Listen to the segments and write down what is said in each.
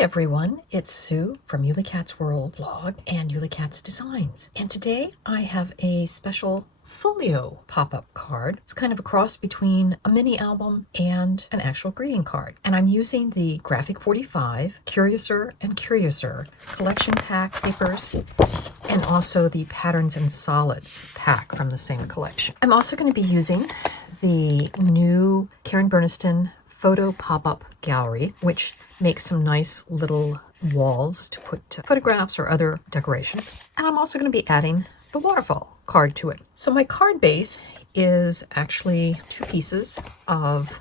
everyone, it's Sue from Ully Cat's World Blog and Ully Cat's Designs. And today I have a special folio pop-up card. It's kind of a cross between a mini album and an actual greeting card. And I'm using the Graphic 45 Curiouser and Curiouser collection pack papers and also the Patterns and Solids pack from the same collection. I'm also going to be using the new Karen Burniston photo pop-up gallery, which makes some nice little walls to put photographs or other decorations. And I'm also going to be adding the waterfall card to it. So my card base is actually 2 pieces of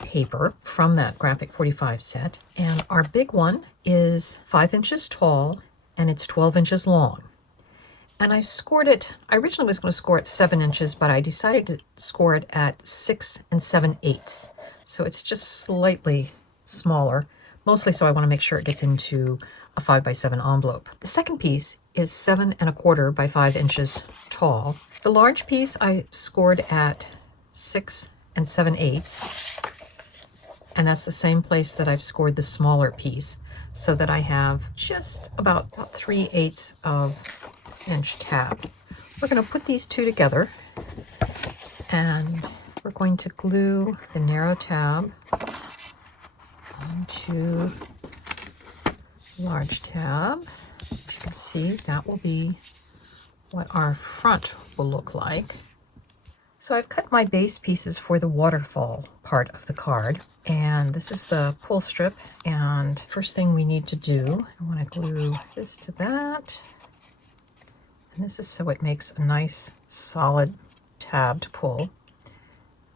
paper from that Graphic 45 set. And our big one is 5 inches tall and it's 12 inches long. And I scored it, I originally was going to score it 7 inches, but I decided to score it at 6 7/8. So it's just slightly smaller, mostly so I want to make sure it gets into a 5x7 envelope. The second piece is 7 1/4 by 5 inches tall. The large piece I scored at 6 7/8, and that's the same place that I've scored the smaller piece, so that I have just about 3/8 of inch tab. We're going to put these two together and we're going to glue the narrow tab onto the large tab. You can see that will be what our front will look like. So I've cut my base pieces for the waterfall part of the card, and this is the pull strip. And first thing we need to do, I want to glue this to that. And this is so it makes a nice solid tab to pull.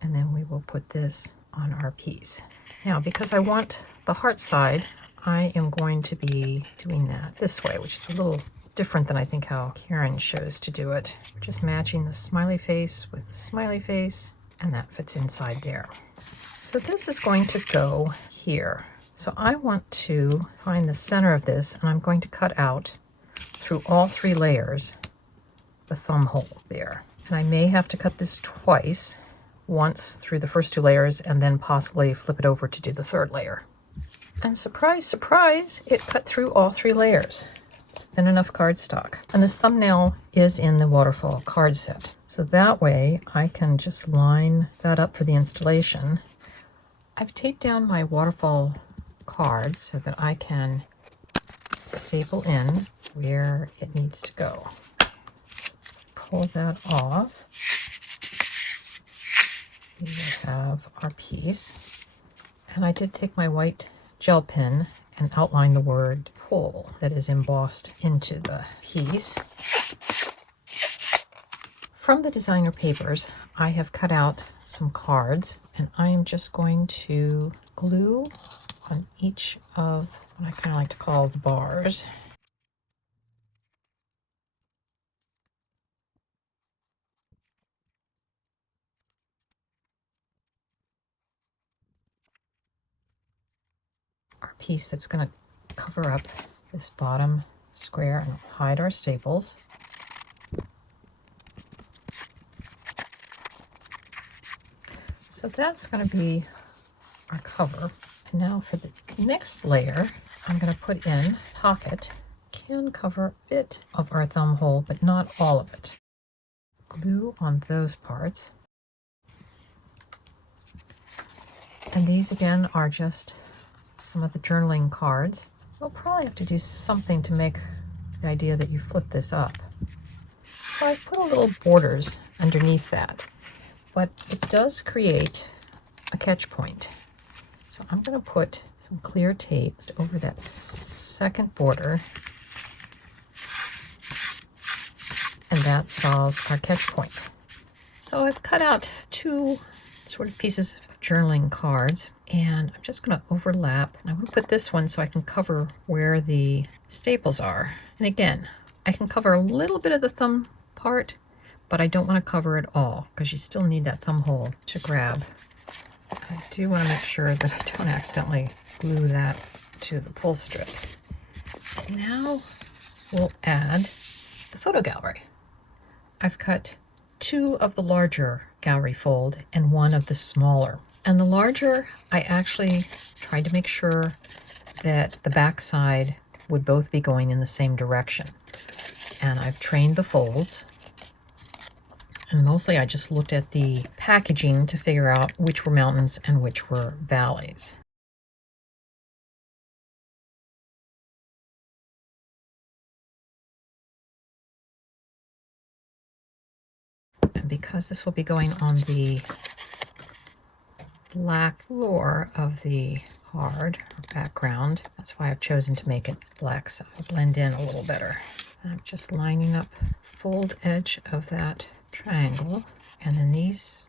And then we will put this on our piece. Now, because I want the heart side, I am going to be doing that this way, which is a little different than I think how Karen chose to do it. We're just matching the smiley face with the smiley face, and that fits inside there. So this is going to go here. So I want to find the center of this, and I'm going to cut out through all 3 layers the thumb hole there. And I may have to cut this twice, once through the first 2 layers and then possibly flip it over to do the 3rd layer. And surprise, surprise, it cut through all 3 layers. It's thin enough cardstock. And this thumbnail is in the waterfall card set. So that way I can just line that up for the installation. I've taped down my waterfall cards so that I can staple in where it needs to go. Pull that off. We will have our piece. And I did take my white gel pen and outline the word pull that is embossed into the piece. From the designer papers, I have cut out some cards, and I am just going to glue on each of what I kind of like to call the bars. Our piece that's going to cover up this bottom square and hide our staples. So that's going to be our cover. And now for the next layer, I'm going to put in pocket. Can cover a bit of our thumb hole, but not all of it. Glue on those parts. And these again are just some of the journaling cards. We'll probably have to do something to make the idea that you flip this up. So I put a little borders underneath that, but it does create a catch point. So I'm going to put some clear tape over that second border, and that solves our catch point. So I've cut out 2 sort of pieces of journaling cards, and I'm just going to overlap, and I'm going to put this one so I can cover where the staples are. And again, I can cover a little bit of the thumb part, but I don't want to cover it all because you still need that thumb hole to grab. I do want to make sure that I don't accidentally glue that to the pull strip. Now we'll add the photo gallery. I've cut 2 of the larger gallery fold and 1 of the smaller. And the larger, I actually tried to make sure that the back side would both be going in the same direction. And I've trained the folds. And mostly I just looked at the packaging to figure out which were mountains and which were valleys. And because this will be going on the black floor of the card or background, that's why I've chosen to make it black so it'll blend in a little better. And I'm just lining up fold edge of that triangle, and then this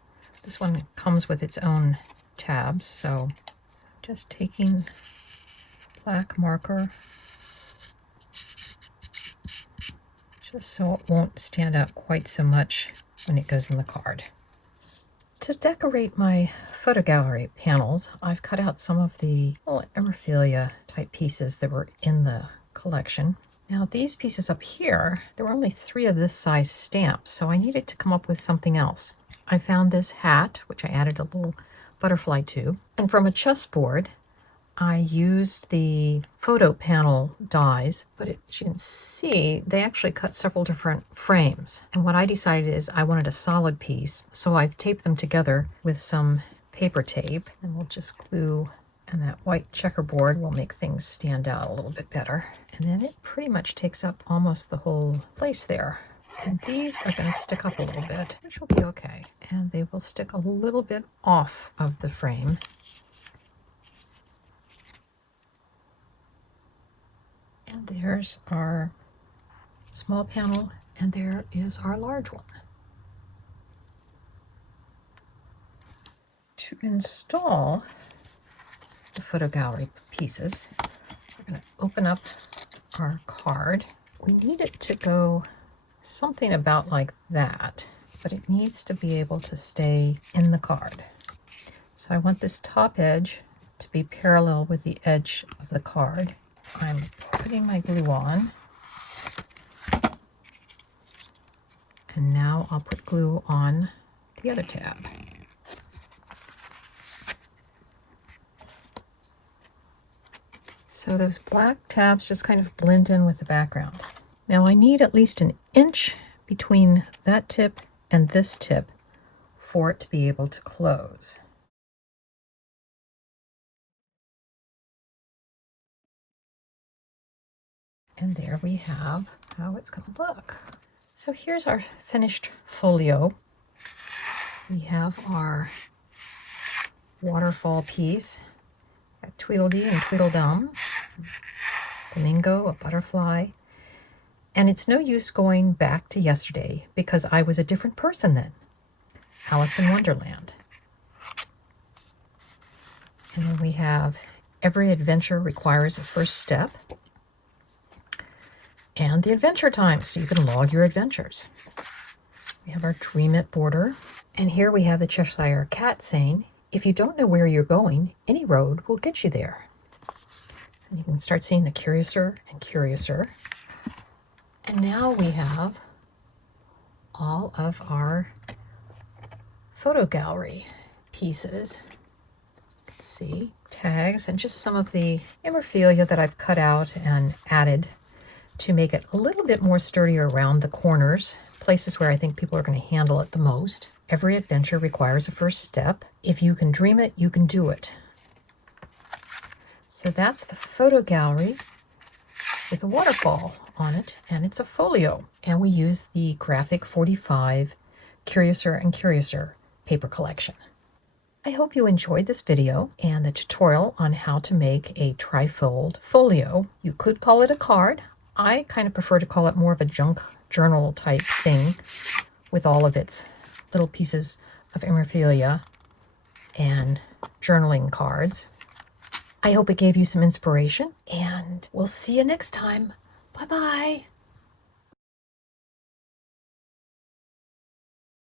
one comes with its own tabs, so just taking black marker just so it won't stand out quite so much when it goes in the card. To decorate my photo gallery panels, I've cut out some of the little emerphilia type pieces that were in the collection. Now these pieces up here, there were only 3 of this size stamps, so I needed to come up with something else. I found this hat, which I added a little butterfly to, and from a chessboard, I used the photo panel dies, but as you can see, they actually cut several different frames. And what I decided is I wanted a solid piece, so I've taped them together with some paper tape, and we'll just glue, and that white checkerboard will make things stand out a little bit better. And then it pretty much takes up almost the whole place there. And these are going to stick up a little bit, which will be okay. And they will stick a little bit off of the frame. And there's our small panel, and there is our large one. To install the photo gallery pieces, we're going to open up our card. We need it to go something about like that, but it needs to be able to stay in the card. So I want this top edge to be parallel with the edge of the card. I'm putting my glue on, and now I'll put glue on the other tab. So those black tabs just kind of blend in with the background. Now I need at least an inch between that tip and this tip for it to be able to close. And there we have how it's going to look. So here's our finished folio. We have our waterfall piece, a Tweedledee and Tweedledum, flamingo, a butterfly. And it's no use going back to yesterday because I was a different person then. Alice in Wonderland. And then we have every adventure requires a first step. And the adventure time, so you can log your adventures. We have our Dream It border. And here we have the Cheshire Cat saying, if you don't know where you're going, any road will get you there. And you can start seeing the Curiouser and Curiouser. And now we have all of our photo gallery pieces. You can see tags and just some of the emerphilia that I've cut out and added to make it a little bit more sturdier around the corners, places where I think people are going to handle it the most. Every adventure requires a first step. If you can dream it, you can do it. So that's the photo gallery with a waterfall on it, and it's a folio. And we use the Graphic 45 Curiouser and Curiouser paper collection. I hope you enjoyed this video and the tutorial on how to make a trifold folio. You could call it a card. I kind of prefer to call it more of a junk journal type thing with all of its little pieces of emerphilia and journaling cards. I hope it gave you some inspiration, and we'll see you next time. Bye-bye.